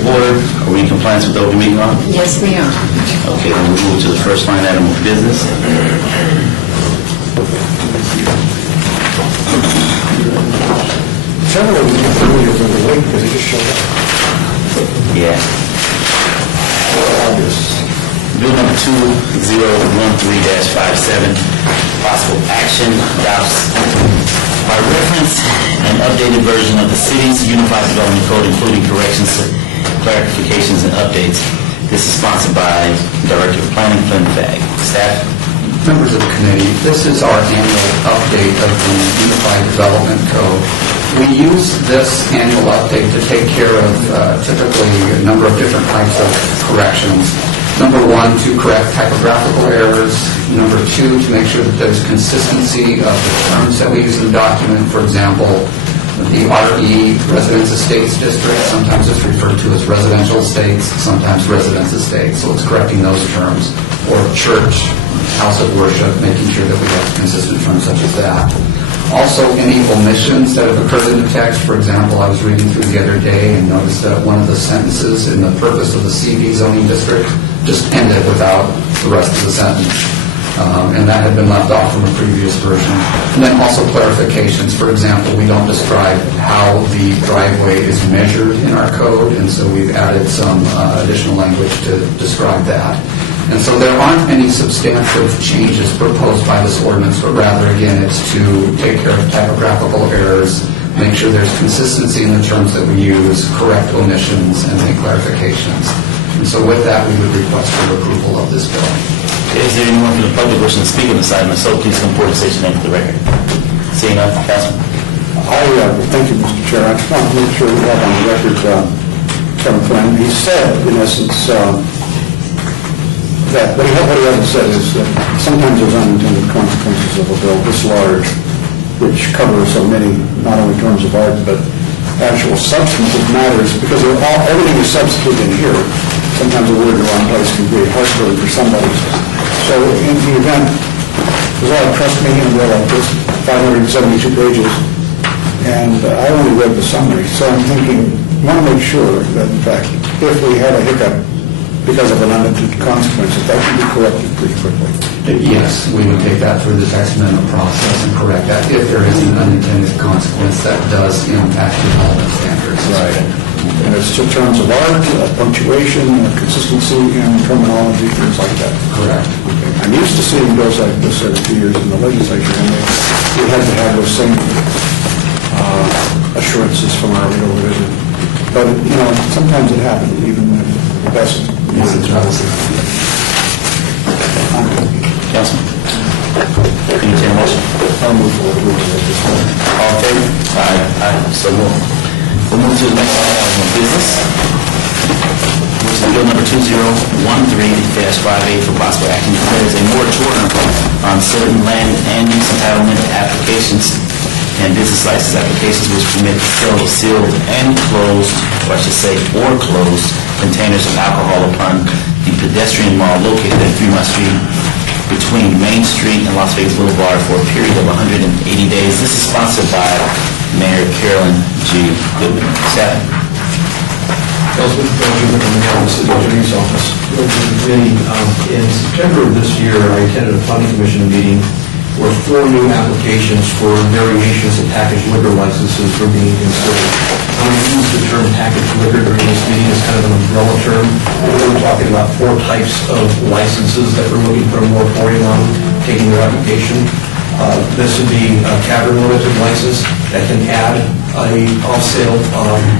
of order. Are we in compliance with the open meeting law? Yes, we are. Okay, then we'll move to the first line item of business. Generally, we have earlier than the wait because he just showed up. Yeah. Bill number 2013-57, possible action adopts by reference an updated version of the city's Unified Development Code, including corrections, clarifications, and updates. This is sponsored by Director of Planning, Flynn Fagg. Staff? Members of the committee, this is our annual update of the Unified Development Code. We use this annual update to take care of typically a number of different types of corrections. Number one, to correct typographical errors. Number two, to make sure that there's consistency of the terms that we use in the document. For example, the RE, Residence Estates District, sometimes it's referred to as residential estates, sometimes residence estates, so it's correcting those terms. Or church, house of worship, making sure that we have consistent terms such as that. Also, any omissions that have occurred in the text. For example, I was reading through the other day and noticed that one of the sentences in the purpose of the CV zoning district just ended without the rest of the sentence. And that had been left off from a previous version. And then also clarifications. For example, we don't describe how the driveway is measured in our code, and so we've added some additional language to describe that. And so there aren't any substantive changes proposed by this ordinance, but rather, again, it's to take care of typographical errors, make sure there's consistency in the terms that we use, correct omissions, and make clarifications. And so with that, we would request for approval of this bill. Is there anyone from the public wishing to speak on this item? If so, please come forward and state your name for the record. Seeing none, Councilman. Thank you, Mr. Chair. I just want to make sure we have on the record Kevin Flynn. He said, in essence, that what he hasn't said is that sometimes there's unintended consequences of a bill this large, which covers so many, not only terms of art, but actual substantive matters, because everything is substituted in here. Sometimes a word in the wrong place can be heartburn for somebody. So in the event, there's a lot of trust me in a bill like this, 572 pages, and I only read the summary, so I'm thinking, I want to make sure that, in fact, if we have a hiccup because of an unintended consequence, that can be corrected pretty quickly. Yes, we would take that through the text amendment process and correct that if there is an unintended consequence that does impact development standards. Right. And it's in terms of art, punctuation, consistency, and terminology, things like that. Correct. Okay. I'm used to seeing bills like this every 2 years in the legislature, and we had to have those same assurances from our legal division. But, sometimes it happens, even if the best. Councilman. Entertain a motion. I'll move forward with this one. All in favor? Aye. So moved. We'll move to the next item of business, which is bill number 2013-58 for possible action declares a moratorium on certain land and use entitlement applications and business license applications which permit the sale of sealed and closed, or I should say, or closed containers of alcohol upon the pedestrian mall located at Fremont Street between Main Street and Las Vegas Boulevard for a period of 180 days. This is sponsored by Mayor Carolyn G. Goodman. Staff. Councilman Goodman from the City Attorney's Office. In September of this year, I attended a planning commission meeting where 4 new applications for variations of packaged liquor licenses were being considered. I'm going to use the term packaged liquor during this meeting as kind of an umbrella term. We're talking about 4 types of licenses that we're looking for a moratorium on taking their application. This would be a tavern limited license that can add a off-sale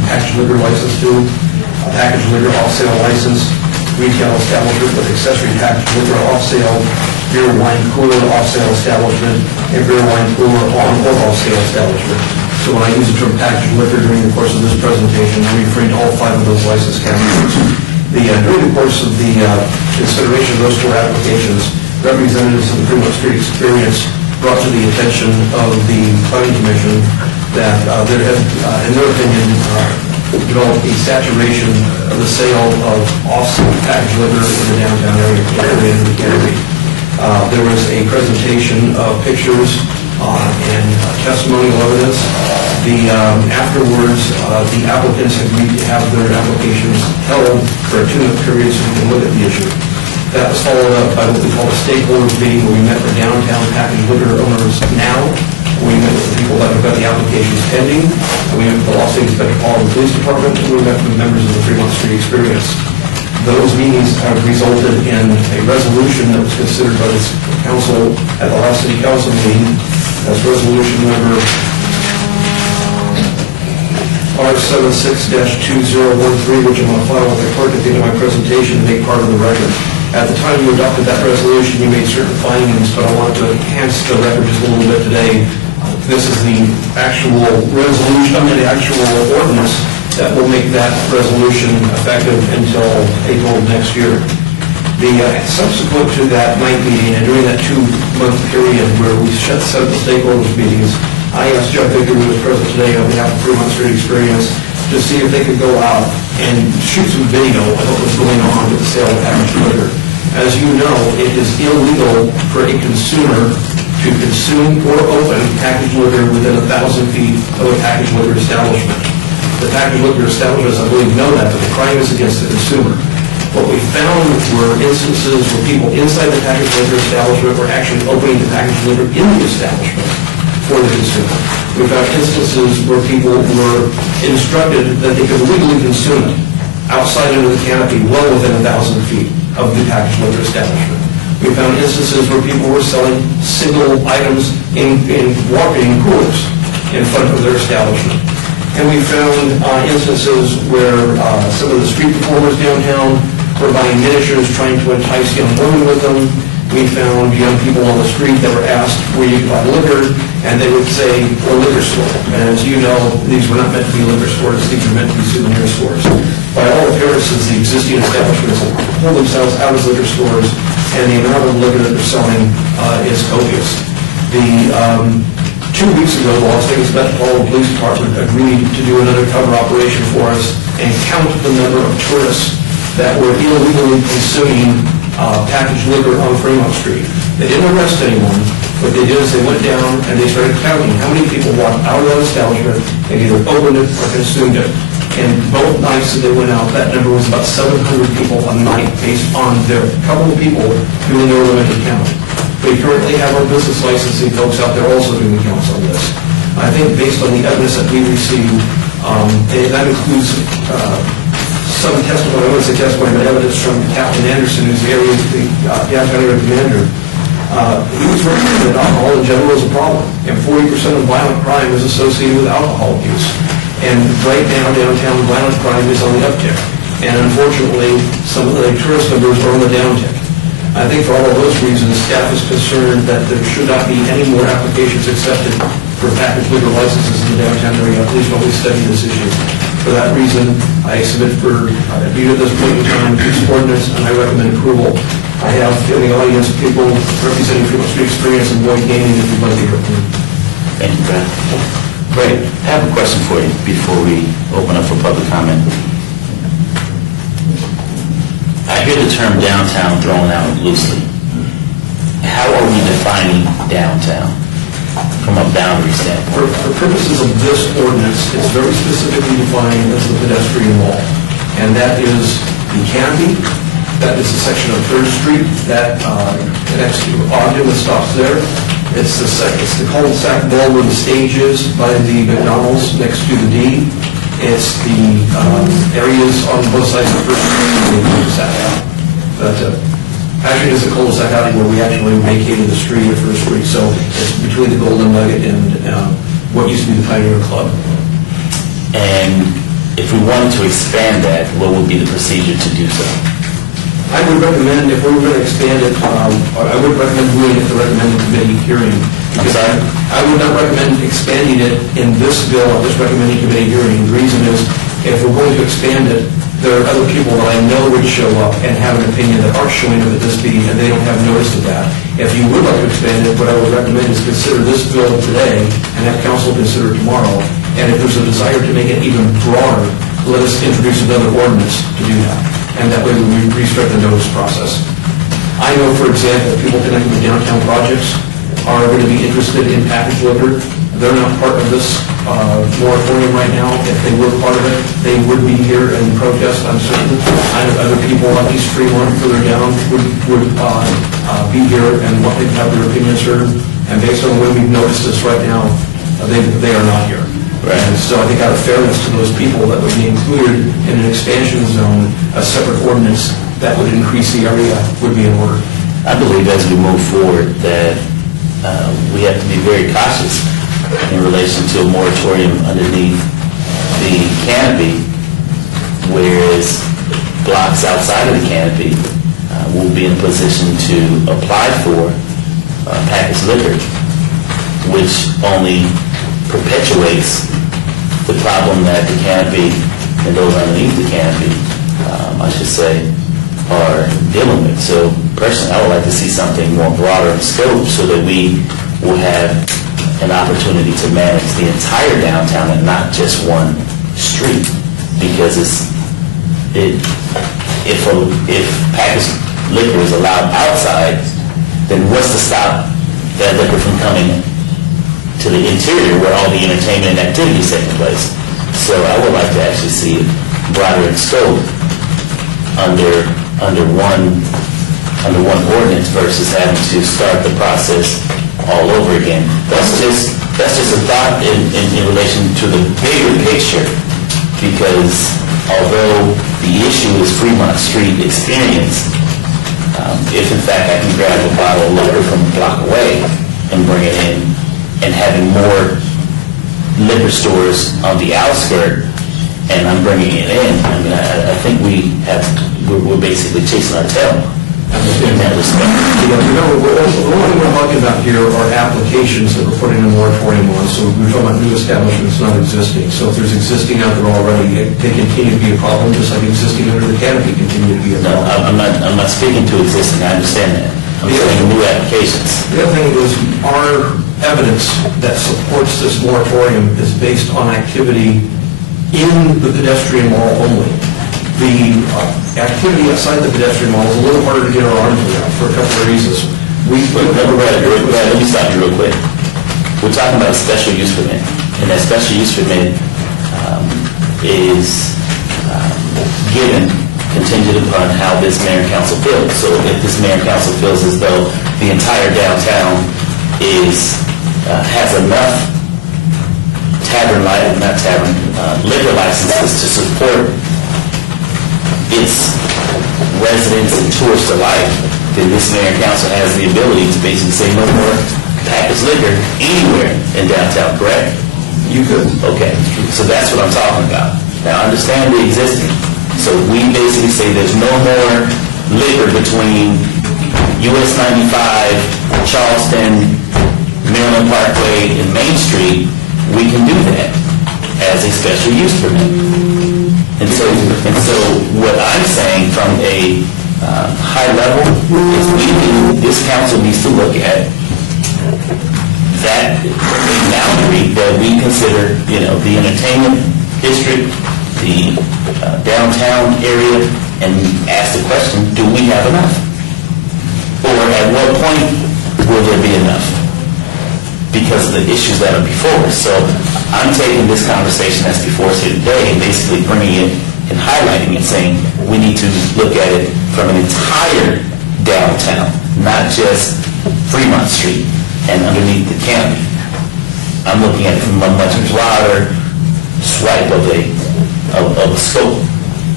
packaged liquor license to a packaged liquor off-sale license, retail establishment with accessory packaged liquor off-sale, beer, wine, cooler off-sale establishment, and beer, wine, cooler on or off-sale establishment. So when I use the term packaged liquor during the course of this presentation, I'm referring to all 5 of those license categories. During the course of the consideration of those 4 applications, representatives of the Fremont Street Experience brought to the attention of the Planning Commission that there had, in their opinion, developed a saturation of the sale of off-sale packaged liquor in the downtown area, particularly in the Kennedy. There was a presentation of pictures and testimonial evidence Afterwards, the applicants agreed to have their applications held for a 2-month period so we can look at the issue. That was followed up by what we call a stakeholders meeting, where we met with downtown package liquor owners now. We met with the people that have got the applications pending. And we met with the Las Vegas Metropolitan Police Department, and we met with members of the Fremont Street Experience. Those meetings have resulted in a resolution that was considered by this council at the last city council meeting. That's resolution number R76-2013, which I'm going to file with the clerk at the end of my presentation to make part of the record. At the time you adopted that resolution, you made certain findings, but I wanted to enhance the record just a little bit today. This is the actual resolution, the actual ordinance that will make that resolution effective until April of next year. Subsequent to that night meeting and during that 2-month period where we set up the stakeholders meetings, I asked Jeff Baker, who was present today on behalf of Fremont Street Experience, to see if they could go out and shoot some video of what was going on with the sale of packaged liquor. As you know, it is illegal for a consumer to consume or open packaged liquor within 1,000 feet of a packaged liquor establishment. The packaged liquor establishments, I believe, know that, but the crime is against the consumer. What we found were instances where people inside the packaged liquor establishment were actually opening the packaged liquor in the establishment for the consumer. We found instances where people were instructed that they could legally consume it outside under the canopy well within 1,000 feet of the packaged liquor establishment. We found instances where people were selling single items in walk-in coolers in front of their establishment. And we found instances where some of the street performers downtown were buying miniatures, trying to entice young women with them. We found young people on the street that were asked where you could buy liquor, and they would say, a liquor store. And as you know, these were not meant to be liquor stores, these were meant to be souvenir stores. By all appearances, the existing establishments pull themselves out as liquor stores, and the amount of liquor that they're selling is copious. 2 weeks ago, the Las Vegas Metropolitan Police Department agreed to do an undercover operation for us and count the number of tourists that were illegally consuming packaged liquor on Fremont Street. They didn't arrest anyone. What they did is they went down and they started counting how many people walked out of that establishment and either opened it or consumed it. And both nights that they went out, that number was about 700 people a night based on their couple of people doing their limited count. We currently have our business licensing folks out there also doing the counts on this. I think based on the evidence that we received, and that includes some testimony, I wouldn't say testimony, but evidence from Captain Anderson, who's the downtown area commander. He was recommending that alcohol in general is a problem, and 40% of violent crime is associated with alcohol use. And right now, downtown violent crime is on the uptick. And unfortunately, some of the tourist numbers are on the downtick. I think for all of those reasons, staff is concerned that there should not be any more applications accepted for packaged liquor licenses in the downtown area, at least while we study this issue. For that reason, I submit for review at this point in time this ordinance, and I recommend approval. I have in the audience people representing Fremont Street Experience and Boyd Gaming, if you'd like to hear from them. Thank you, Brad. Great. I have a question for you before we open up for public comment. I hear the term downtown thrown out loosely. How are we defining downtown from a boundary standpoint? For purposes of this ordinance, it's very specifically defined as the pedestrian wall. And that is the canopy, that is the section of 3rd Street that connects to Ogden that stops there. It's the cul-de-sac wall where the stage is by the McDonald's next to the D. It's the areas on both sides of 1st Street where the cul-de-sac out. But actually, it's a cul-de-sac alley where we actually vacated the street at 1st Street. So it's between the Golden Nugget and what used to be the Pioneer Club. And if we wanted to expand that, what would be the procedure to do so? I would recommend, if we were going to expand it, I would recommend doing it at the recommended committee hearing. Because I would not recommend expanding it in this bill at this recommended committee hearing. The reason is, if we're going to expand it, there are other people that I know would show up and have an opinion that aren't showing up at this meeting, and they don't have notice of that. If you would like to expand it, what I would recommend is consider this bill today and have council consider it tomorrow. And if there's a desire to make it even broader, let us introduce another ordinance to do that. And that way we restart the notice process. I know, for example, people connected with downtown projects are going to be interested in packaged liquor. They're not part of this moratorium right now, if they were part of it, they would be here and protest, I'm certain. I know other people on East Fremont further down would be here and want to have their opinions heard. And based on when we've noticed this right now, they are not here. Right. And so I think out of fairness to those people, that would be included in an expansion zone, a separate ordinance that would increase the area would be in order. I believe as we move forward that we have to be very cautious in relation to a moratorium underneath the canopy, whereas blocks outside of the canopy will be in a position to apply for packaged liquor, which only perpetuates the problem that the canopy and those underneath the canopy, I should say, are dealing with. So personally, I would like to see something more broader in scope so that we will have an opportunity to manage the entire downtown and not just one street. Because if packaged liquor is allowed outside, then what's to stop that liquor from coming to the interior where all the entertainment and activity is taking place? So I would like to actually see it broader in scope under one ordinance versus having to start the process all over again. That's just a thought in relation to the bigger picture, because although the issue is Fremont Street experience, if in fact I can grab a bottle of liquor from a block away and bring it in, and having more liquor stores on the outskirt, and I'm bringing it in, I mean, I think we're basically chasing our tail in that respect. The only thing we're talking about here are applications that we're putting a moratorium on. So we're talking about new establishments, not existing. So if there's existing out there already, they continue to be a problem, just like existing under the canopy continue to be a No, problem. I'm not speaking to existing, I understand that. I'm saying new applications. The other thing is our evidence that supports this moratorium is based on activity in the pedestrian mall only. The activity outside the pedestrian mall is a little harder to get our arms around for a couple of reasons. Brad, let me stop you real quick. We're talking about a special use permit, and that special use permit is given contingent upon how this mayor and council feels. So if this mayor and council feels as though the entire downtown has enough liquor licenses to support its residents and tourists alike, then this mayor and council has the ability to basically say no more packaged liquor anywhere in downtown, correct? You could. Okay, so that's what I'm talking about. Now, understand the existing. So we basically say there's no more liquor between US 95, Charleston, Maryland Parkway, and Main Street. We can do that as a special use permit. And so what I'm saying from a high level is this council needs to look at that boundary that we consider, the entertainment district, the downtown area, and ask the question, do we have enough? Or at what point will there be enough? Because of the issues that are before us. So I'm taking this conversation that's before us here today and basically bringing it and highlighting it, saying we need to look at it from an entire downtown, not just Fremont Street and underneath the canopy. I'm looking at it from a much broader swipe of a scope.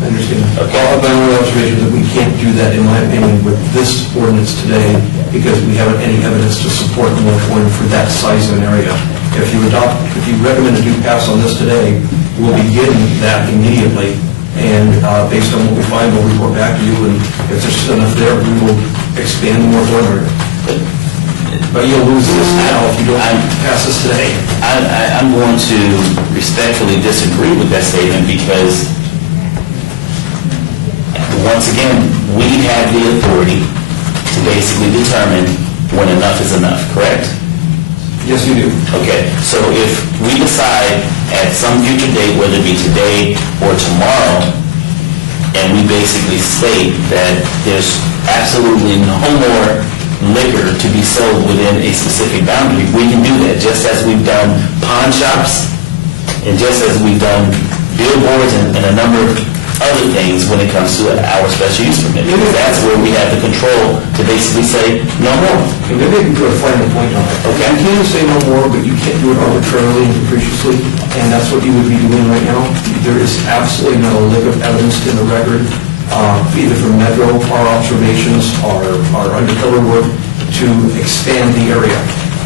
I understand. Okay. I'll have my only observation that we can't do that, in my opinion, with this ordinance today, because we haven't any evidence to support the moratorium for that size of an area. If you recommend a new pass on this today, we'll begin that immediately, and based on what we find, we'll report back to you, and if there's enough there, we will expand the moratorium. But you'll lose this now if you don't pass this today. I'm going to respectfully disagree with that statement because, once again, we have the authority to basically determine when enough is enough, correct? Yes, you do. Okay, so if we decide at some future date, whether it be today or tomorrow, and we basically state that there's absolutely no more liquor to be sold within a specific boundary, we can do that, just as we've done pawn shops And just as we've done billboards and a number of other things when it comes to our special use permit, because that's where we have the control to basically say, no more. And maybe I can put a final point on it. Okay. You can say no more, but you can't do it arbitrarily and capriciously, and that's what you would be doing right now. There is absolutely not a lick of evidence in the record, either from Metro, our observations, our undercover work, to expand the area.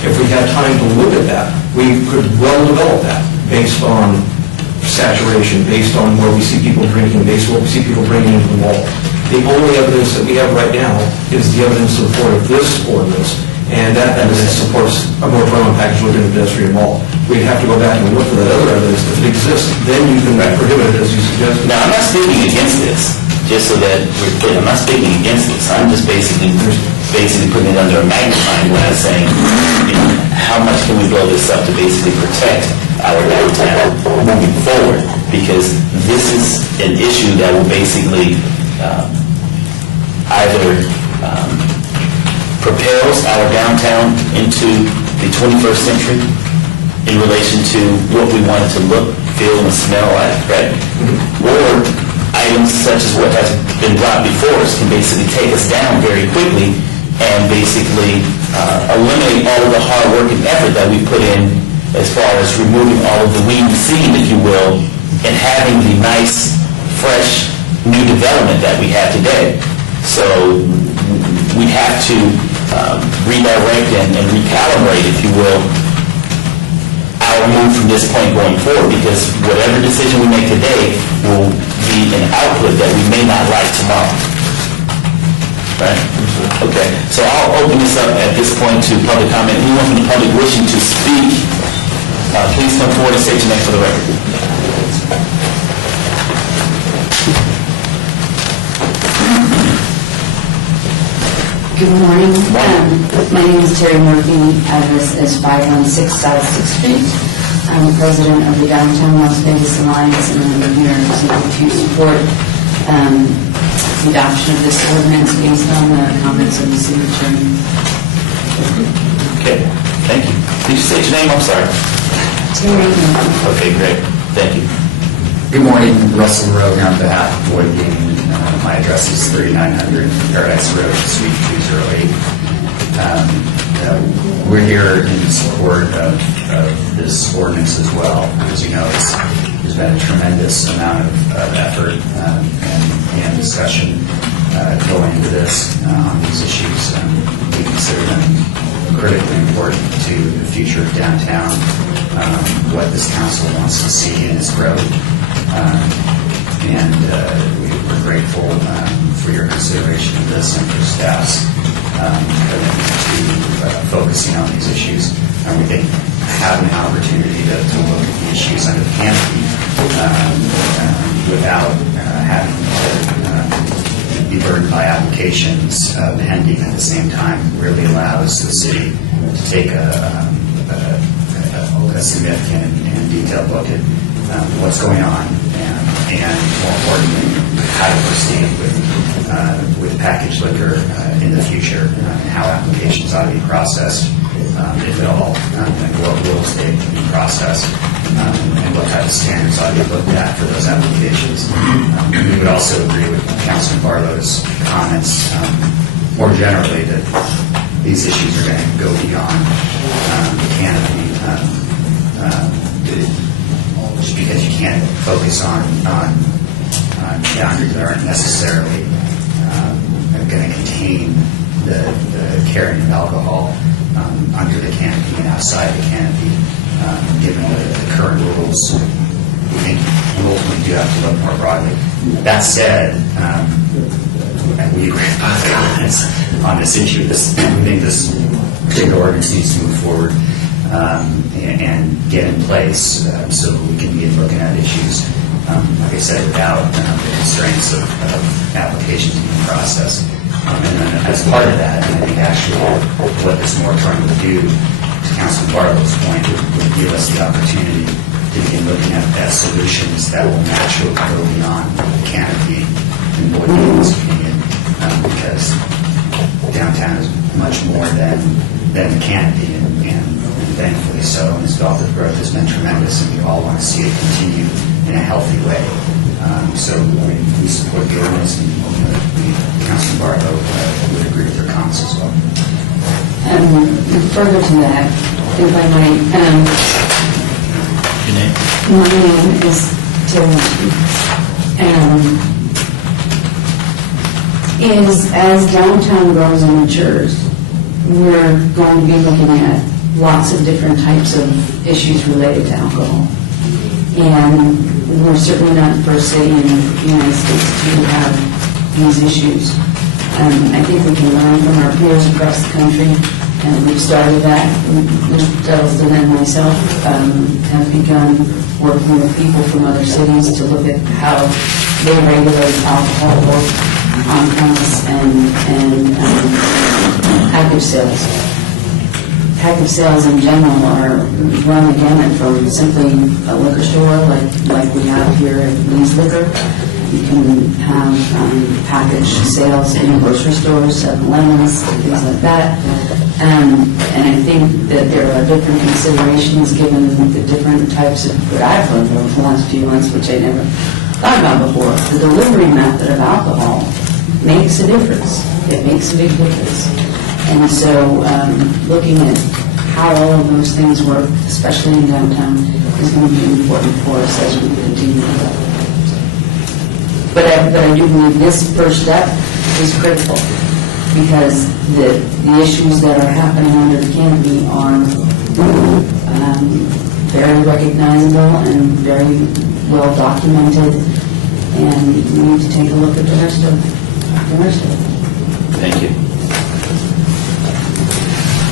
If we had time to look at that, we could well develop that based on saturation, based on where we see people drinking, based on what we see people bringing into the mall. The only evidence that we have right now is the evidence in support of this ordinance, and that evidence supports a moratorium on package liquor in a pedestrian mall. We'd have to go back and look for that other evidence. If it exists, then you can prohibit it as you suggested. Now, I'm not speaking against this, just so that we're clear. I'm not speaking against this. I'm just basically putting it under a magnifying glass, saying, you know, how much can we blow this up to basically protect our downtown moving forward? Because this is an issue that will basically either propels our downtown into the 21st century in relation to what we want it to look, feel, and smell like, right? Or items such as what has been brought before us can basically take us down very quickly and basically eliminate all of the hard work and effort that we put in as far as removing all of the weed and seed, if you will, and having the nice, fresh, new development that we have today. So we have to redirect and recalibrate, if you will, our move from this point going forward, because whatever decision we make today will be an output that we may not like tomorrow. Right? Okay. So I'll open this up at this point to public comment. Anyone from the public wishing to speak, please come forward and state your name for the record. Good morning. My name is Terry Murphy. Address is 516 South 6th Street. I'm the president of the Downtown Las Vegas Alliance, and I'm here to support the adoption of this ordinance based on the comments of the city attorney. Okay. Thank you. Did you state your name? I'm sorry. Terry Murphy. Okay, great. Thank you. Good morning, Russell Rowe on behalf of Boyd Gaming. My address is 3900 Paradise Road, Suite 208. We're here in support of this ordinance as well. As you know, there's been a tremendous amount of effort and discussion going into this on these issues. We consider them critically important to the future of downtown, what this council wants to see in its growth. We're grateful for your consideration of this and for staff's commitment to focusing on these issues. And we think having an opportunity to look at the issues under the canopy without having to be burdened by applications pending at the same time really allows the city to take a significant and detailed look at what's going on and more importantly, how to proceed with packaged liquor in the future and how applications ought to be processed, if at all, and what rules they can be processed, and what type of standards ought to be looked at for those applications. We would also agree with Councilman Barlow's comments more generally that these issues are going to go beyond the canopy. Just because you can't focus on boundaries that aren't necessarily going to contain the carrying of alcohol under the canopy and outside the canopy, given the current rules, we think you ultimately do have to look more broadly. That said, we agree with both comments on this issue. We think this particular ordinance needs to move forward and get in place so we can begin looking at issues, like I said, without the constraints of applications being processed. And then as part of that, I think actually what this moratorium would do, to Councilman Barlow's point, would give us the opportunity to begin looking at solutions that will naturally go beyond the canopy in Boyd Gaming's opinion, because downtown is much more than the canopy, and thankfully so, and its relative growth has been tremendous, and we all want to see it continue in a healthy way. So we support the ordinance, and Councilman Barlow would agree with their comments as well. Further to that, if I might, Your name? my name is Terry Murphy. As downtown grows and matures, we're going to be looking at lots of different types of issues related to alcohol. And we're certainly not the first city in the United States to have these issues. I think we can learn from our peers across the country, and we've started that. Mr. Duddleston and myself have begun working with people from other cities to look at how they regulate alcohol, both on-premise and package sales. Package sales in general are run the gamut from simply a liquor store like we have here at Lee's Liquor. You can have package sales in grocery stores, 7-Elevens, things like that. And I think that there are different considerations given the different types of, what I've learned over the last few months, which I never thought about before. The delivery method of alcohol makes a difference. It makes a big difference. And so looking at how all of those things work, especially in downtown, is going to be important for us as we continue to go. But I do believe this first step is critical, because the issues that are happening under the canopy are very recognizable and very well documented, and we need to take a look at the rest of it. Thank you.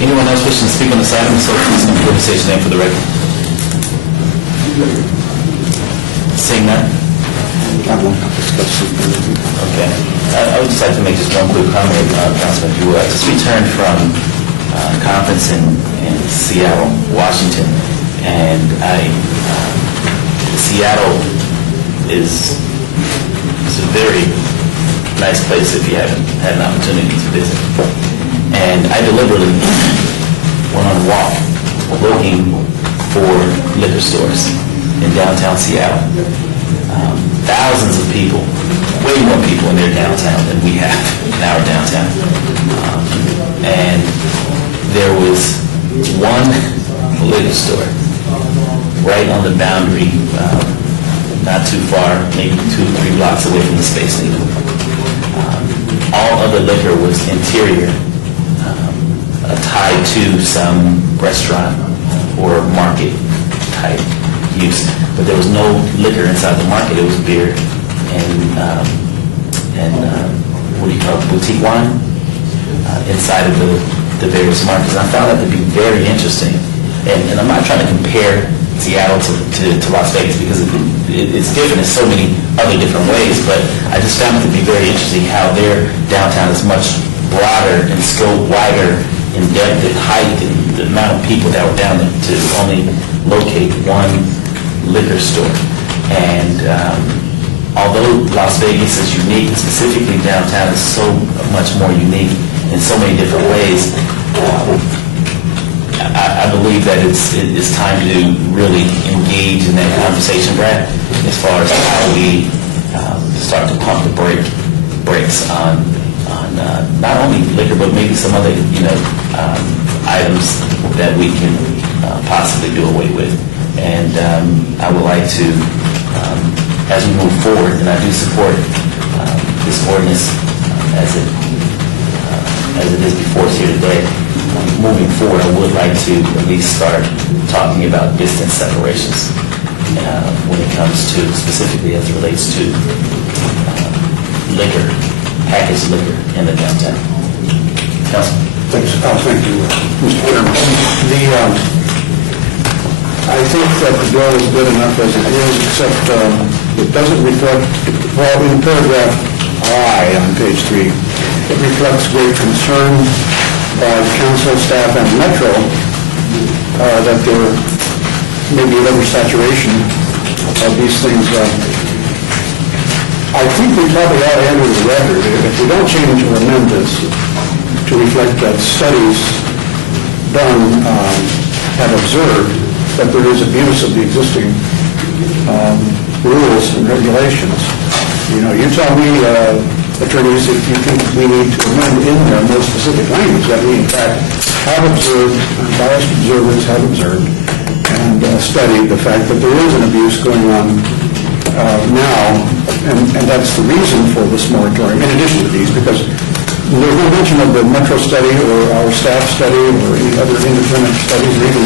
Anyone else wishing to speak on this item, so please come forward and state your name for the record. Seeing none? Okay. I would just like to make just one quick comment, Councilman. If you would. I just returned from a conference in Seattle, Washington, and Seattle is a very nice place if you haven't had an opportunity to visit. And I deliberately went on a walk looking for liquor stores in downtown Seattle. Thousands of people, way more people in their downtown than we have in our downtown. And there was one liquor store right on the boundary, not too far, maybe 2-3 blocks away from the Space Needle. All other liquor was interior, tied to some restaurant or market type use. But there was no liquor inside the market. It was beer and what do you call it, boutique wine inside of the various markets. And I found that to be very interesting. And I'm not trying to compare Seattle to Las Vegas, because it's different in so many other different ways, but I just found it to be very interesting how their downtown is much broader in scope, wider in depth and height, and the amount of people that were down there to only locate one liquor store. And although Las Vegas is unique, specifically downtown is so much more unique in so many different ways, I believe that it's time to really engage in that conversation, Brad, as far as how we start to pump the brakes on not only liquor, but maybe some other items that we can possibly do away with. And I would like to, as we move forward, and I do support this ordinance as it is before us here today. Moving forward, I would like to at least start talking about distance separations when it comes to, specifically as it relates to liquor, packaged liquor in the downtown. Councilman? Thank you, Mr. Chairman. I think that the bill is good enough as it is, except it doesn't reflect, well, in paragraph I on page 3, it reflects great concern by council staff and Metro that there may be an oversaturation of these things. I think we probably ought to enter the record, if we don't change or amend this, to reflect that studies done have observed that there is abuse of the existing rules and regulations. You know, you tell me, attorneys, if you think we need to amend in there more specific language that we in fact have observed, biased observers have observed, and studied the fact that there is an abuse going on now, and that's the reason for this moratorium, in addition to these, because there's no mention of the Metro study or our staff study or any other independent studies, or even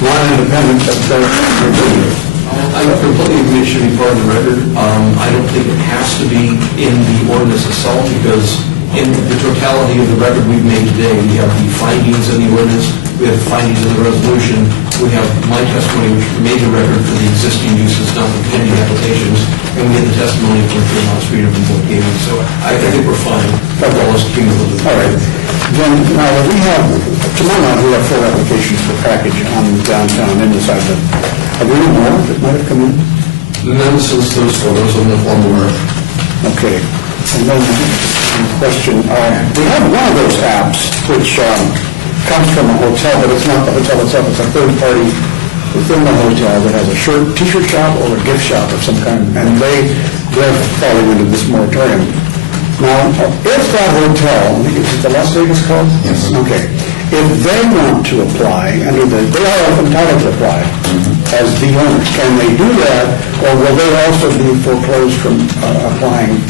non-independent that review. I completely agree it should be part of the record. I don't think it has to be in the ordinance itself, because in the totality of the record we've made today, we have the findings in the ordinance, we have the findings in the resolution, we have my testimony which made the record for the existing uses, not the pending applications, and we have the testimony from Fremont Street and from Book Gaming. So I think we're fine. All is cumulative. All right. Then, now, we have, to my mind, we have 4 applications for package on downtown inside the, have we more that might have come in? None since those photos on the former. Okay. And then, question, we have one of those apps which comes from a hotel, but it's not the hotel itself, it's a third party within the hotel that has a t-shirt shop or a gift shop of some kind, and they're falling into this moratorium. Now, if that hotel, is it the Las Vegas Club? Yes. Okay. If they want to apply, they are entitled to apply as the owners, can they do that, or will they also be foreclosed from applying?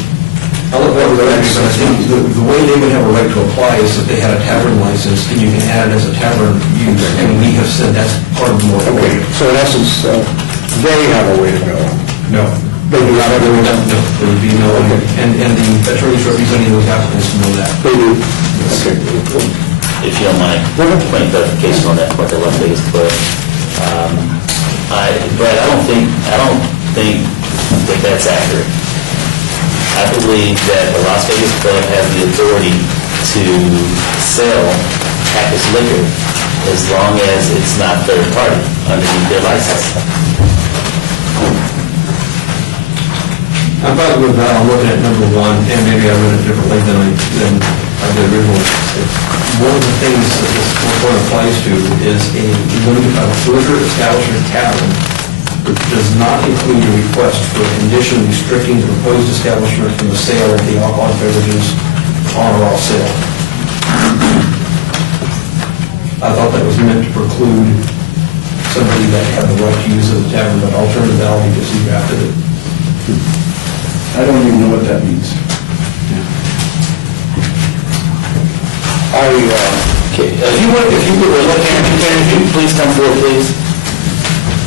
I'll look over the records, but I think the way they would have a right to apply is if they had a tavern license, and you can add it as a tavern use, and we have said that's part of the Okay, moratorium. so in essence, they have a way to go. No. They do not have a way to No, there would be no, and the attorneys representing those applicants know that. They do. Okay. If you don't mind, point of clarification on that point, the Las Vegas Club. Brad, I don't think that that's accurate. I believe that the Las Vegas Club has the authority to sell packaged liquor as long as it's not third party underneath their license. I'm probably with that, I'm looking at number 1, and maybe I read it differently than I did originally. One of the things that this report applies to is a liquor establishment tavern, which does not include a request for a condition restricting the proposed establishment from the sale of the alcoholic beverages on or off sale. I thought that was meant to preclude somebody that had the right to use the tavern, but I'll turn to Val because he drafted it. I don't even know what that means. Okay, if you were looking at it, if you please come forward, please.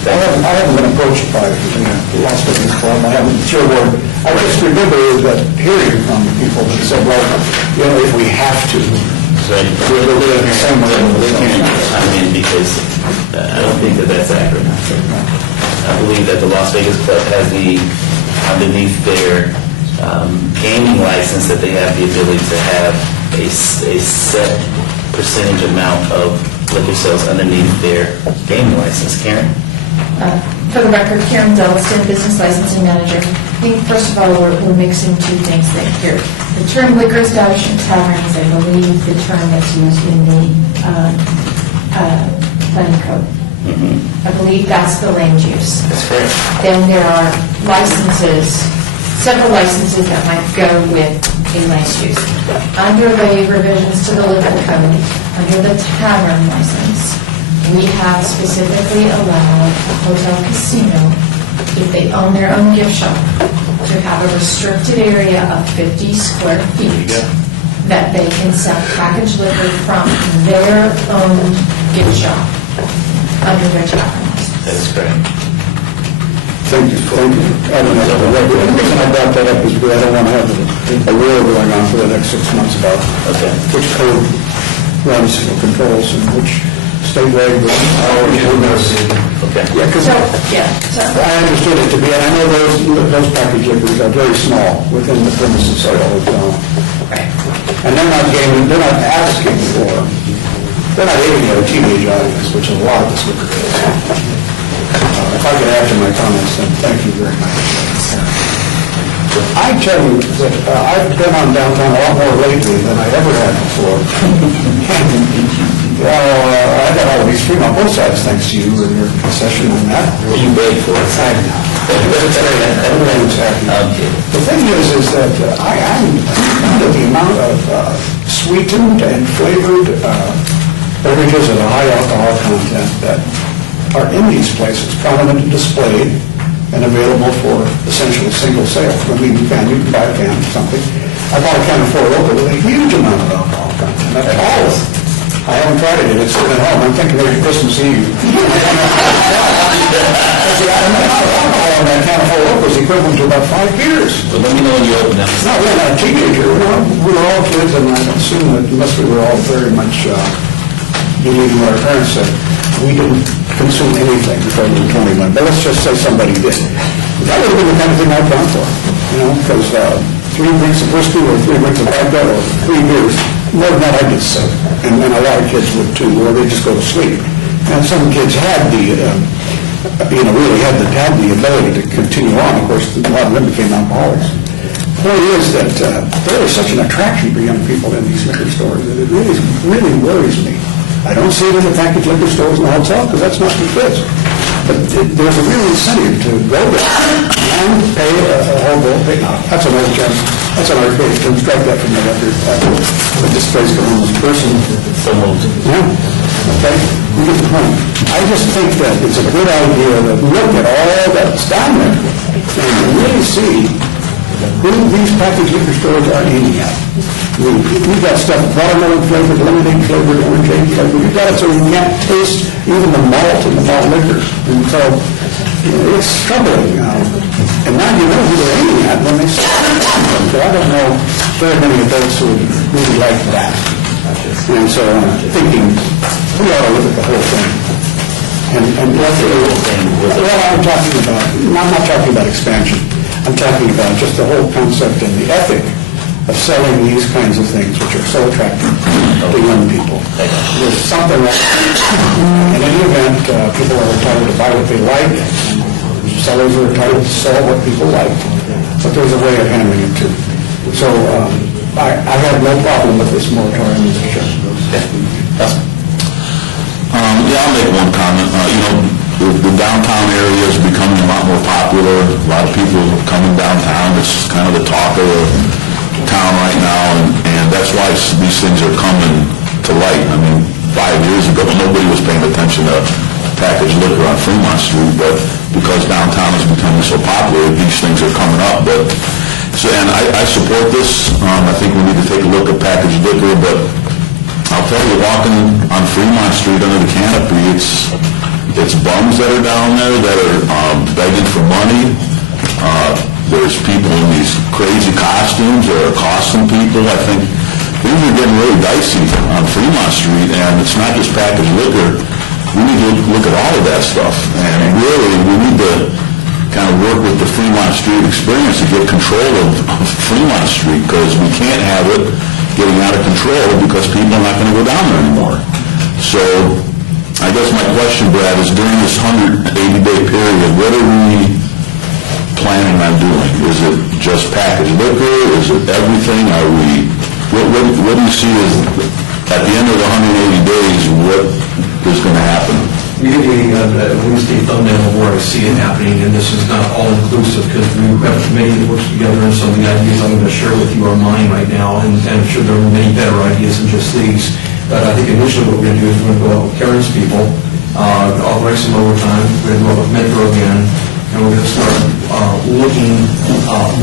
I haven't been approached by the Las Vegas Club. I haven't, sure, I just remember that hearing from people that said, well, you know, if we have to. We're doing the same way. They can't chime in because I don't think that that's accurate. I believe that the Las Vegas Club has underneath their gaming license, that they have the ability to have a set percentage amount of liquor sales underneath their gaming license. Karen? For the record, Karen Delliston, Business Licensing Manager. I think, first of all, we're mixing 2 things here. The term liquor establishment tavern is, I believe, the term that's used in the planning code. I believe that's the land use. That's correct. Then there are licenses, several licenses that might go with a land use. Under the revisions to the liquor code, under the tavern license, we have specifically allowed a hotel casino, if they own their own gift shop, to have a restricted area of 50 square feet that they can sell packaged liquor from their own gift shop under their tavern license. That is correct. Thank you. I don't know. The reason I brought that up is because I don't want to have a war going on for the next 6 months about which code runs or controls and which state regulations. Okay. Yeah, because I understood it to be, and I know those package liquors are very small within the premises of the hotel. And they're not asking for, they're not aiming at a teenage audience, which a lot of this liquor is. If I could add to my comments, then thank you very much. I tell you that I've been on downtown a lot more lately than I ever had before. I got all these free on both sides, thanks to you and your concession on that. You paid for it. Everyone's happy. The thing is that I'm under the amount of sweetened and flavored beverages of a high alcohol content that are in these places, prominently displayed and available for essentially single sale. I mean, you can buy a can or something. I bought a can of Four Loko with a huge amount of alcohol content. That's all of it. I haven't tried it, it's sitting at home, I'm thinking maybe Christmas Eve. The amount of alcohol in that can of Four Loko is equivalent to about 5 beers. But let me know when you open that. No, we're not a teenager, we were all kids, and I assume that unless we were all very much believing what our parents said, we didn't consume anything before we were 21. But let's just say somebody did. That would have been the kind of thing I'd gone for, because 3 drinks of whiskey or 3 drinks of vodka or 3 beers, more than that I'd get sick. And a lot of kids would too, or they'd just go to sleep. And some kids had really had the ability to continue on. Of course, a lot of them became alcoholics. The point is that there is such an attraction for young people in these liquor stores that it really worries me. I don't see it in the packaged liquor stores in the hotel because that's not for kids. But there's a real incentive to go there and pay a whole bill. That's an old term. That's an archaic term. Strike that from the record. But this place for homeless person. Yeah. Okay. You get the point. I just think that it's a good idea that we look at all that's down there and really see who these packaged liquor stores are aiming at. We've got stuff watermelon flavored, lemonade flavored, orangeade flavored. We've got it so we can't taste even the malt in the malt liquors. And so it's troubling. And now you know who they're aiming at when they start. So I don't know very many adults who would really like that. And so I'm thinking we ought to look at the whole thing. And what's the whole thing? Well, I'm not talking about expansion. I'm talking about just the whole concept and the ethic of selling these kinds of things, which are so attractive to young people. There's something that, in any event, people are entitled to buy what they like, and sellers are entitled to sell what people like, but there's a way of handling it too. So I have no problem with this moratorium, Mr. Chairman. Yeah, I'll make one comment. The downtown area is becoming a lot more popular. A lot of people coming downtown. It's kind of the talk of the town right now, and that's why these things are coming to light. I mean, 5 years ago, nobody was paying attention to packaged liquor on Fremont Street, but because downtown is becoming so popular, these things are coming up. And I support this. I think we need to take a look at packaged liquor, but I'll tell you, walking on Fremont Street under the canopy, it's bums that are down there that are begging for money. There's people in these crazy costumes that are accosting people. I think things are getting really dicey on Fremont Street, and it's not just packaged liquor. We need to look at all of that stuff, and really, we need to kind of work with the Fremont Street experience to get control of Fremont Street, because we can't have it getting out of control because people are not going to go down there anymore. So I guess my question, Brad, is during this 180-day period, what are we planning on doing? Is it just packaged liquor? Is it everything? What do you see as, at the end of the 180 days, what is going to happen? You're getting at least a thumbnail of where I see it happening, and this is not all-inclusive, because we have a committee that works together, and some of the ideas I'm going to share with you are mine right now, and I'm sure there are many better ideas than just these. But I think initially what we're going to do is we're going to go out with Karen's people, authorize some overtime, we're going to go out with Metro again, and we're going to start looking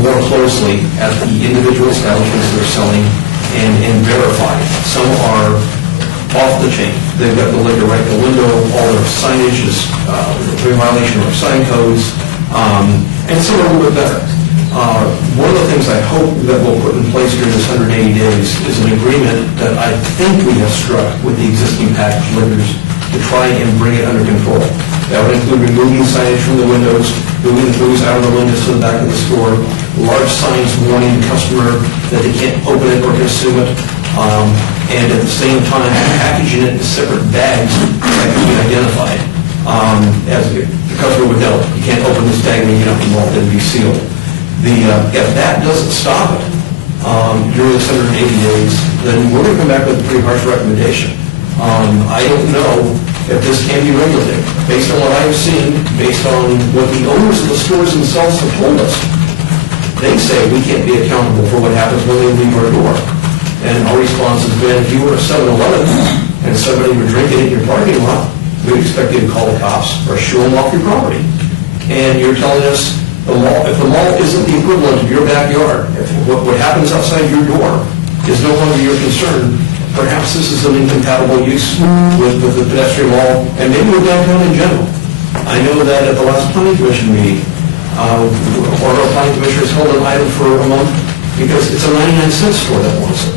more closely at the individual establishments that are selling and verify. Some are off the chain. They've got the liquor right in the window, all their signage is in violation of sign codes, and some are a little bit better. One of the things I hope that we'll put in place during this 180 days is an agreement that I think we have struck with the existing packaged liquors to try and bring it under control. That would include removing signage from the windows, moving the booze out of the windows to the back of the store, large signs warning the customer that they can't open it or consume it, and at the same time packaging it in separate bags that can be identified. As the customer would know, you can't open this bag and you get up the malt, it'll be sealed. If that doesn't stop it during this 180 days, then we're going to come back with a pretty harsh recommendation. I don't know if this can be regulated. Based on what I've seen, based on what the owners of the stores themselves have told us, they say we can't be accountable for what happens when they leave our door. And our response has been, if you were a 7-Eleven and somebody were drinking in your parking lot, we'd expect you to call the cops or shoo them off your property. And you're telling us the mall, if the mall isn't the equivalent of your backyard, if what happens outside your door is no longer your concern, perhaps this is an incompatible use with the pedestrian mall and maybe with downtown in general. I know that at the last planning commission meeting, one of our planning commissioners held an item for a month because it's a 99-cent store that wants it.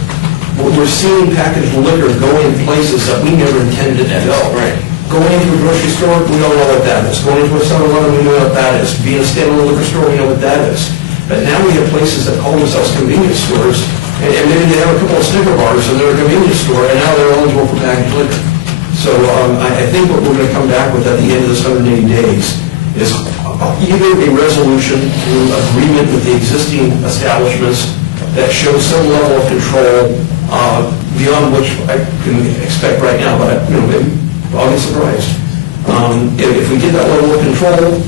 We're seeing packaged liquor go in places that we never intended to go. Right. Going into a grocery store, we don't know what that is. Going into a 7-Eleven, we know what that is. Being a standalone liquor store, we know what that is. But now we have places that call themselves convenience stores, and maybe they have a couple of Snicker bars and they're a convenience store, and now they're eligible for packaged liquor. So I think what we're going to come back with at the end of this 180 days is either a resolution through agreement with the existing establishments that shows some level of control beyond which I can expect right now, but I'll get surprised. If we get that level of control,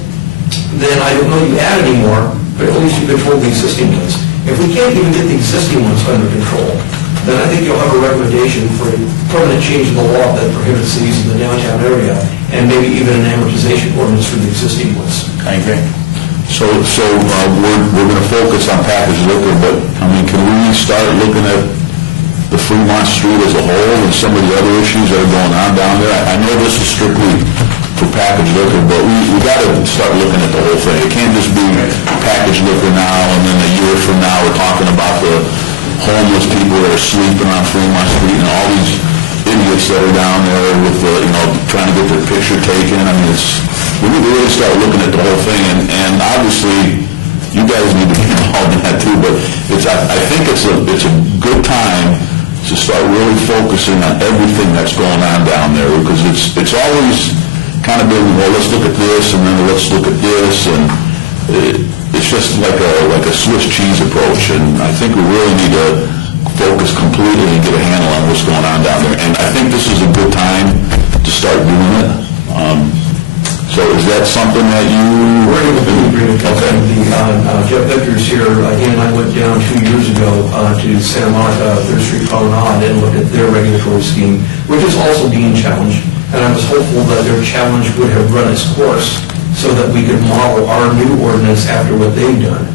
then I don't know you add any more, but at least you control the existing ones. If we can't even get the existing ones under control, then I think you'll have a recommendation for a permanent change in the law that prohibits these in the downtown area, and maybe even an amortization ordinance for the existing ones. I agree. So we're going to focus on packaged liquor, but, I mean, can we start looking at the Fremont Street as a whole and some of the other issues that are going on down there? I know this is strictly for packaged liquor, but we got to start looking at the whole thing. It can't just be packaged liquor now, and then a year from now, we're talking about the homeless people that are sleeping on Fremont Street and all these idiots that are down there with, trying to get their picture taken. I mean, we need to really start looking at the whole thing, and obviously, you guys need to be involved in that too, but I think it's a good time to start really focusing on everything that's going on down there, because it's always kind of been, well, let's look at this, and then let's look at this, and it's just like a Swiss cheese approach, and I think we really need to focus completely and get a handle on what's going on down there, and I think this is a good time to start doing it. So is that something that you... We're able to agree with Okay. Jeff Vickers here. He and I went down 2 years ago to Santa Monica, 3rd Street Promenade, and looked at their regulatory scheme, which is also being challenged. And I was hopeful that their challenge would have run its course so that we could model our new ordinance after what they've done.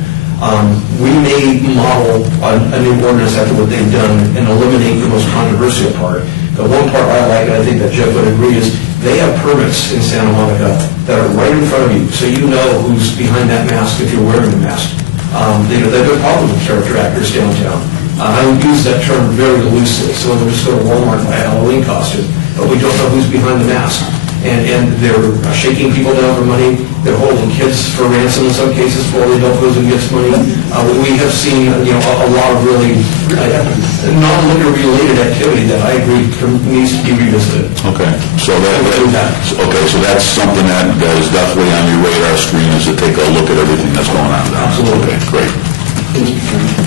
We may model a new ordinance after what they've done and eliminate the most controversial part. The one part I like, and I think that Jeff would agree, is they have permits in Santa Monica that are right in front of you, so you know who's behind that mask if you're wearing a mask. They've got problems with character actors downtown. I don't use that term very loosely, so they'll just go to Walmart and buy a Halloween costume, but we don't know who's behind the mask. And they're shaking people down for money. They're holding kids for ransom in some cases for all the adult goes and gets money. We have seen, a lot of really non-liquor related activity that I agree needs to be revisited. Okay, so that's something that is definitely on your radar screen, is to take a look at everything that's going on down there. Absolutely. Okay, great.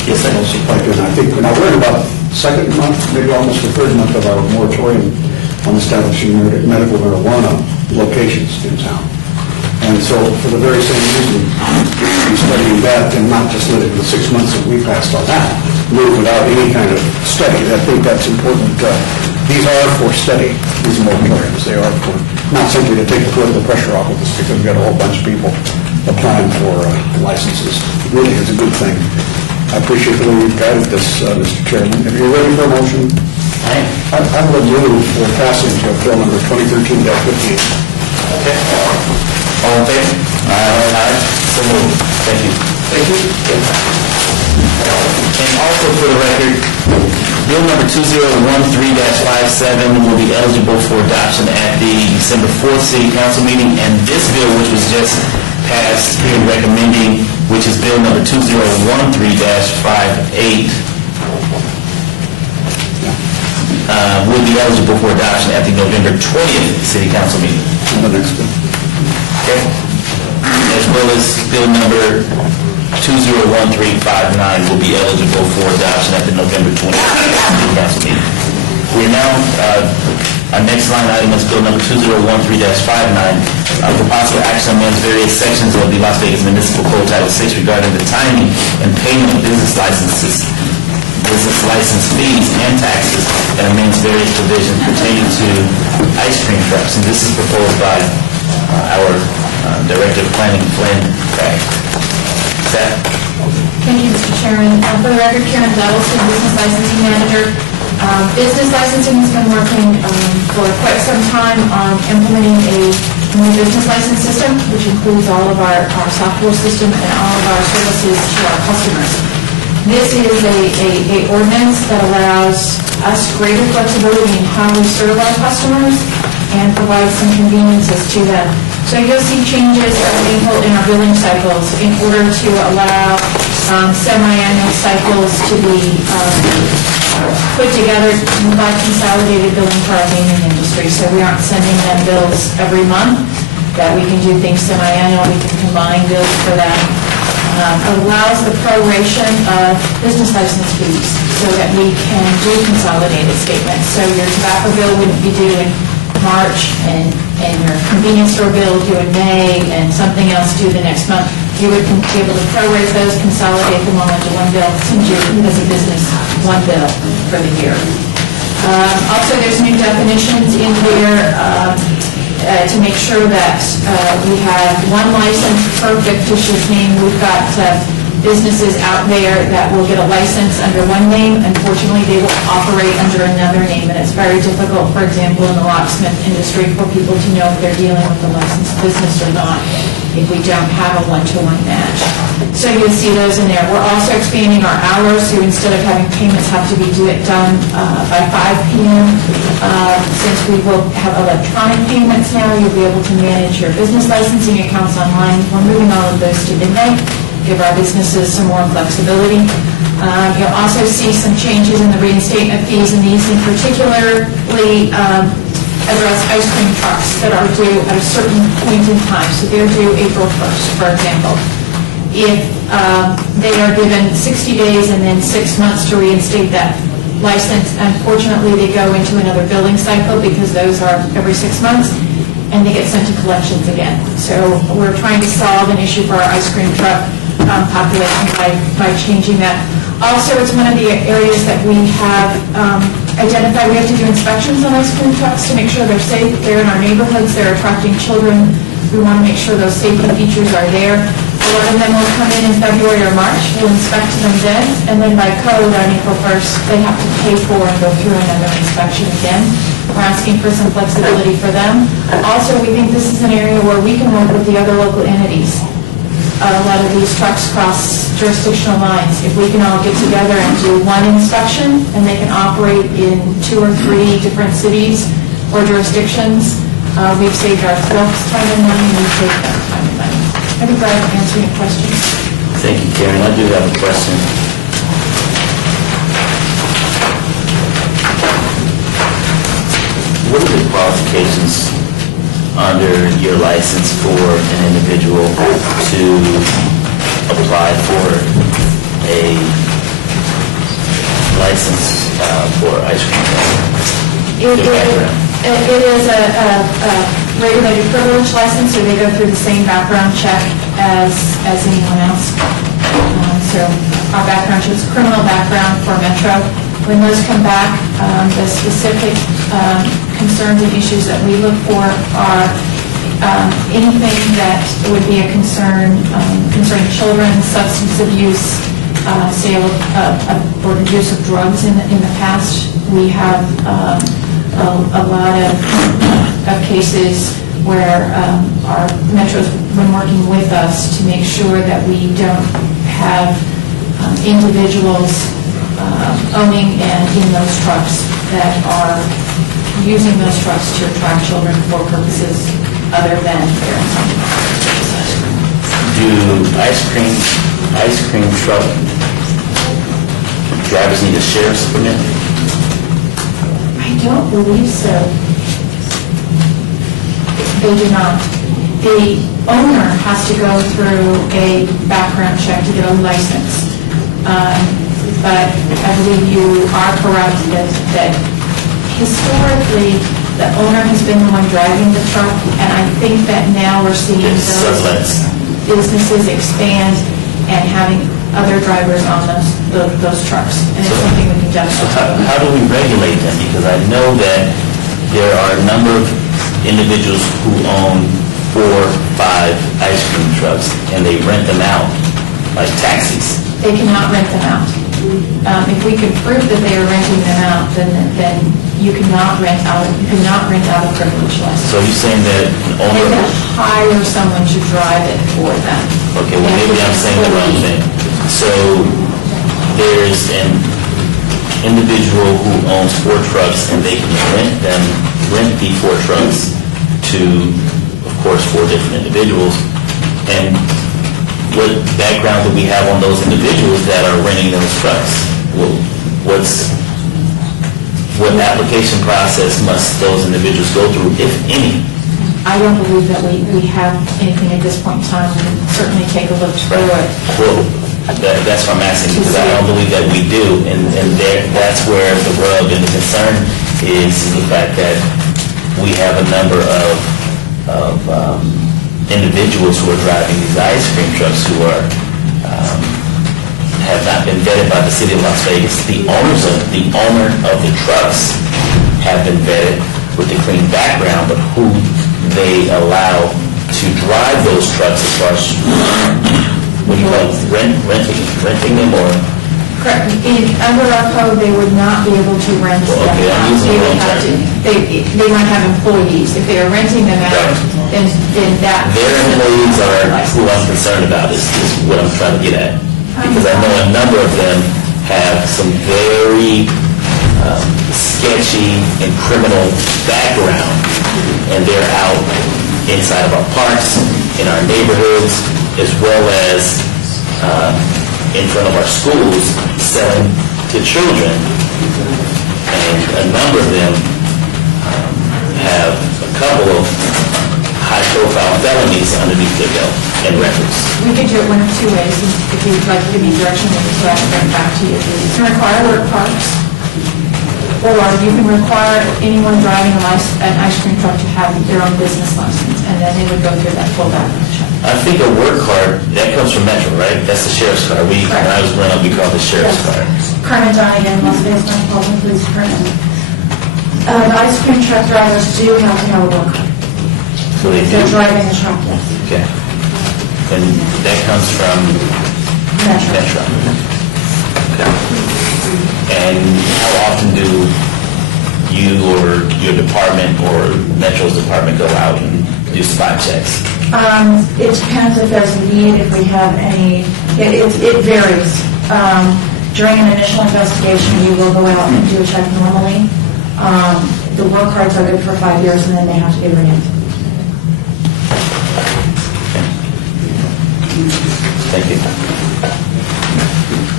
Yes, sir. I think we're now in about second month, maybe almost the third month of our moratorium on establishing medical marijuana locations in town. And so, for the very same reason, we're studying that and not just letting the 6 months that we passed on that move without any kind of study. I think that's important. These are for study, these moratoriums. They are for, not simply to take the political pressure off of us because we've got a whole bunch of people applying for licenses. It really is a good thing. I appreciate the way you've guided this, Mr. Chairman. If you're ready for a motion, I would move for passage of bill number 2013-58. Okay. All in favor? Aye. So moved. Thank you. Thank you. And also for the record, bill number 2013-57 will be eligible for adoption at the December 4th City Council meeting, and this bill, which was just passed here recommending, which is bill number 2013-58, will be eligible for adoption at the November 20th City Council meeting. And the next bill. Okay? As well as bill number 2013-59 will be eligible for adoption at the November 20th City Council meeting. We're now, our next line item is bill number 2013-59, for possible action amends various sections of the Las Vegas Municipal Code Title 6 regarding the timing and payment of business license fees and taxes, and amends various provisions pertaining to ice cream trucks. And this is proposed by our Director of Planning, Flynn Craig. Seth? Thank you, Mr. Chairman. For the record, Karen Devilson, Business Licensing Manager. Business licensing has been working for quite some time on implementing a new business license system, which includes all of our software system and all of our services to our customers. This is a ordinance that allows us greater flexibility in how we serve our customers and provides some conveniences to them. So you'll see changes, for example, in our billing cycles in order to allow semi-annual cycles to be put together by consolidated billing for our gaming industry. So we aren't sending them bills every month, that we can do things semi-annual, we can combine bills for them. Allows the proration of business license fees so that we can do consolidated statements. So your tobacco bill wouldn't be due in March and your convenience store bill due in May and something else due the next month. You would be able to prorate those, consolidate them all into one bill, send you as a business one bill for the year. Also, there's new definitions in there to make sure that we have one license per fictitious name. We've got businesses out there that will get a license under one name. Unfortunately, they will operate under another name, and it's very difficult, for example, in the locksmith industry, for people to know if they're dealing with a licensed business or not if we don't have a one-to-one match. So you'll see those in there. We're also expanding our hours, so instead of having payments have to be done by 5 p.m., since we will have electronic payments now, you'll be able to manage your business licensing accounts online. We're moving all of those to midnight, give our businesses some more flexibility. You'll also see some changes in the reinstatement fees, and these in particularly address ice cream trucks that are due at a certain point in time. So they're due April 1st, for example. If they are given 60 days and then 6 months to reinstate that license, unfortunately, they go into another billing cycle because those are every 6 months, and they get sent to collections again. So we're trying to solve an issue for our ice cream truck population by changing that. Also, it's one of the areas that we have identified. We have to do inspections on ice cream trucks to make sure they're safe. They're in our neighborhoods, they're attracting children. We want to make sure those safety features are there. A lot of them will come in February or March. We'll inspect them then, and then by code on April 1st, they have to pay for and go through another inspection again. We're asking for some flexibility for them. Also, we think this is an area where we can work with the other local entities. A lot of these trucks cross jurisdictional lines. If we can all get together and do one inspection, and they can operate in 2 or 3 different cities or jurisdictions, we've saved ourselves time and money, and we've saved them time and money. I'd be glad to answer any questions. Thank you, Karen. I do have a question. What are the qualifications under your license for an individual to apply for a license for ice cream? It is a regulated privilege license, so they go through the same background check as anyone else. So our background check is criminal background for Metro. When those come back, the specific concerns and issues that we look for are anything that would be a concern concerning children, substance abuse, sale or use of drugs in the past. We have a lot of cases where our Metro's been working with us to make sure that we don't have individuals owning and in those trucks that are using those trucks to attract children for purposes other than their intended purposes. Do ice cream truck drivers need a sheriff's permit? I don't believe so. They do not. The owner has to go through a background check to get a license. But I believe you are correct that historically, the owner has been the one driving the truck, and I think that now we're seeing It's sublets. those businesses expand and having other drivers on those trucks, and it's something we can definitely. How do we regulate them? Because I know that there are a number of individuals who own 4, 5 ice cream trucks, and they rent them out like taxis. They cannot rent them out. If we could prove that they are renting them out, then you cannot rent out a privilege license. So you're saying that an They owner... can hire someone to drive it for them. Okay, well, maybe I'm saying the wrong thing. So there's an individual who owns 4 trucks, and they can rent the 4 trucks to, of course, 4 different individuals. And what background do we have on those individuals that are renting those trucks? What application process must those individuals go through, if any? I don't believe that we have anything at this point in time. We can certainly take a look through it. Well, that's what I'm asking, because I don't believe that we do, and that's where the rub and the concern is the fact that we have a number of individuals who are driving these ice cream trucks who are, have not been vetted by the city of Las Vegas. The owner of the trucks have been vetted with a clean background, but who they allow to drive those trucks as far as, what do you call it, renting them, or? Correct. Under our code, they would not be able to rent them out. Okay, I'm using the wrong term. They might have employees. If they are renting them out, then that... Their employees are who I'm concerned about, is what I'm trying to get at. Because I know a number of them have some very sketchy and criminal background, and they're out inside of our parks, in our neighborhoods, as well as in front of our schools, selling to children. And a number of them have a couple of high-profile felonies underneath their belt and records. We could do it one of 2 ways. If you'd like to give me direction, we can go ahead and bring it back to you. You can require work parks, or you can require anyone driving an ice cream truck to have their own business license, and then they would go through that full background check. I think a work card, that comes from Metro, right? That's the sheriff's card. When I was growing up, we called it sheriff's card. Carmen Donegan, Las Vegas Metropolitan Police Department. The ice cream truck drivers do have to have a work card. So they If do? they're driving a truck, yes. Okay. And that comes from Metro. Okay. And how often do you or your department or Metro's department go out and do spot checks? It depends if there's a need, if we have any, it varies. During an initial investigation, we will go out and do a check normally. The work cards are good for 5 years, and then they have to be renewed. Thank you.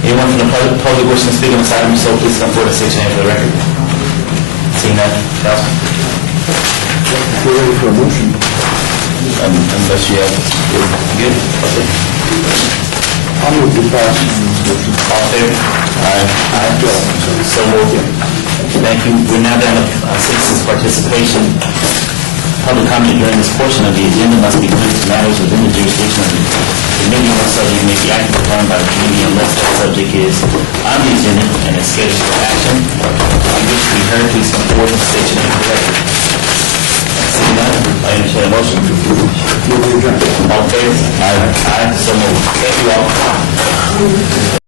Anyone from the public wishing to speak on this item, so please come forward and state your name for the record. Seeing none, Councilman? We're ready for a motion. Unless you have, you're good? Okay. I'll move to pass this motion. All in favor? Aye. So moved. Thank you. We're now down to citizens' participation. Public comment during this portion of the agenda must be limited to matters within the jurisdiction of the committee. No subject may be acted upon by the committee unless that subject is on the agenda and is scheduled for action. If you wish to be heard, please come forward and state your name for the record. Seeing none, I entertain a motion. Move to adjourn. All in favor? Aye. So moved. Thank you all.